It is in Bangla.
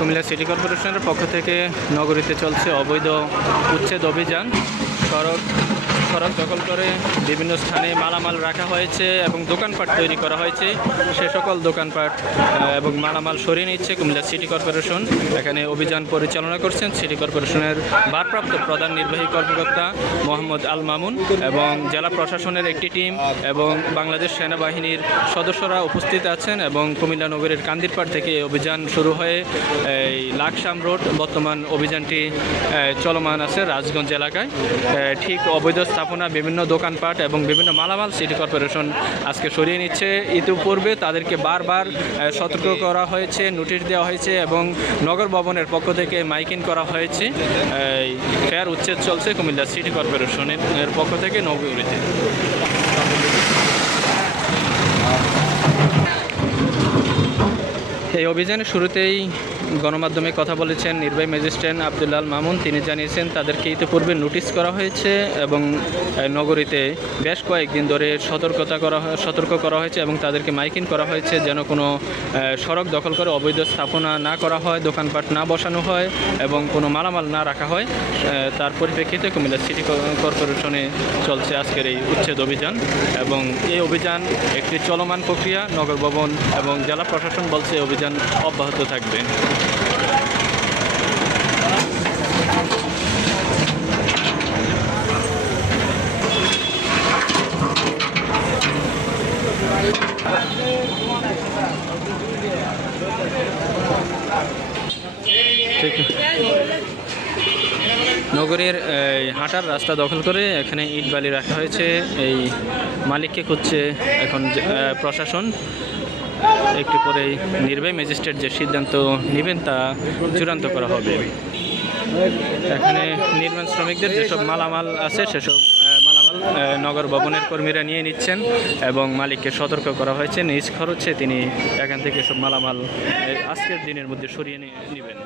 কুমিল্লা সিটি কর্পোরেশনের পক্ষ থেকে নগরীতে চলছে অবৈধ উচ্ছেদ অভিযান। সড়ক দখল করে বিভিন্ন স্থানে মালামাল রাখা হয়েছে এবং দোকানপাট তৈরি করা হয়েছে। সে সকল দোকানপাট এবং মালামাল সরিয়ে নিচ্ছে কুমিল্লা সিটি কর্পোরেশন। এখানে অভিযান পরিচালনা করছেন সিটি কর্পোরেশনের ভারপ্রাপ্ত প্রধান নির্বাহী কর্মকর্তা মোহাম্মদ আল মামুন এবং জেলা প্রশাসনের একটি টিম এবং বাংলাদেশ সেনাবাহিনীর সদস্যরা উপস্থিত আছেন। এবং কুমিল্লা নগরীর কান্দিরপাড় থেকে অভিযান শুরু হয়ে এই লাকসাম রোড, বর্তমান অভিযানটি চলমান আছে রাজগঞ্জ এলাকায়। ঠিক অবৈধ স্থাপনা, বিভিন্ন দোকানপাট এবং বিভিন্ন মালামাল সিটি কর্পোরেশন আজকে সরিয়ে নিচ্ছে। ইতিপূর্বে তাদেরকে বারবার সতর্ক করা হয়েছে, নোটিশ দেওয়া হয়েছে এবং নগর ভবনের পক্ষ থেকে মাইকিং করা হয়েছে। ফের উচ্ছেদ চলছে কুমিল্লা সিটি কর্পোরেশনের পক্ষ থেকে নগরীতে। এই অভিযানের শুরুতেই গণমাধ্যমে কথা বলেছেন নির্বাহী ম্যাজিস্ট্রেট আব্দুল আল মামুন। তিনি জানিয়েছেন তাদেরকে ইতিপূর্বে নোটিশ করা হয়েছে এবং নগরীতে বেশ কয়েকদিন ধরে সতর্ক করা হয়েছে এবং তাদেরকে মাইকিং করা হয়েছে যেন কোনো সড়ক দখল করে অবৈধ স্থাপনা না করা হয়, দোকানপাট না বসানো হয় এবং কোনো মালামাল না রাখা হয়। তার পরিপ্রেক্ষিতে কুমিল্লা সিটি কর্পোরেশনে চলছে আজকের এই উচ্ছেদ অভিযান এবং এই অভিযান একটি চলমান প্রক্রিয়া। নগর ভবন এবং জেলা প্রশাসন বলছে অভিযান অব্যাহত থাকবে। নগরীর হাঁটার রাস্তা দখল করে এখানে ইট বালি রাখা হয়েছে। এই মালিককে খুঁজছে এখন প্রশাসন। একটু পরেই নির্বাহী ম্যাজিস্ট্রেট যে সিদ্ধান্ত নেবেন তা চূড়ান্ত করা হবে। এখানে নির্মাণ শ্রমিকদের যেসব মালামাল আছে সেসব মালামাল নগর ভবনের কর্মীরা নিয়ে নিচ্ছেন এবং মালিককে সতর্ক করা হয়েছে নিজ খরচে তিনি এখান থেকে সব মালামাল আজকের দিনের মধ্যে সরিয়ে নেবেন।